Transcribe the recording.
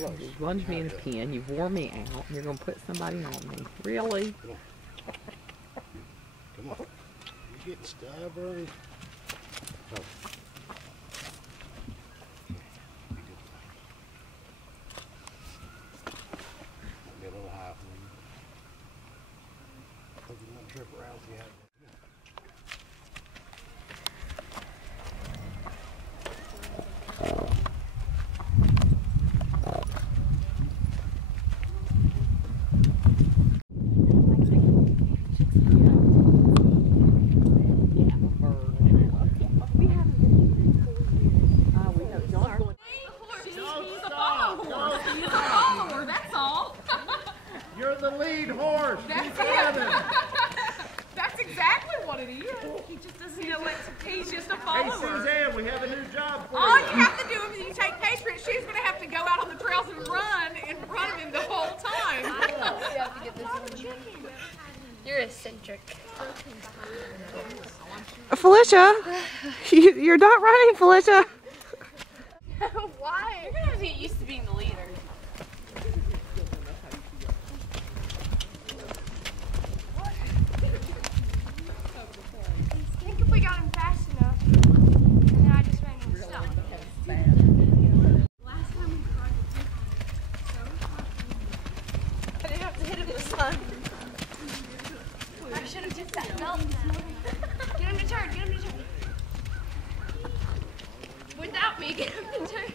You plunge me in a pen, you've worn me out, and you're going to put somebody on me. Really? Come on. You're getting stubborn. Oh. Be a little high for you. Hope you don't trip around if you have it. You're the lead horse. That's it. That's exactly what it is. He just doesn't know what to be. He's just a follower. Hey, Suzanne, we have a new job for All you. you have to do is you take Patriot, she's going to have to go out on the trails and run him the whole time. You have to get this one. You're eccentric. Felicia, you're not running, Felicia. Why? You're going to have to get used to being the leader. I think if we got him fast enough, and then I just made him stop. Last time we tried to take him, so I didn't have to hit him in the sun. I should have took that belt. get him to turn, get him to turn. Without me, get him to turn.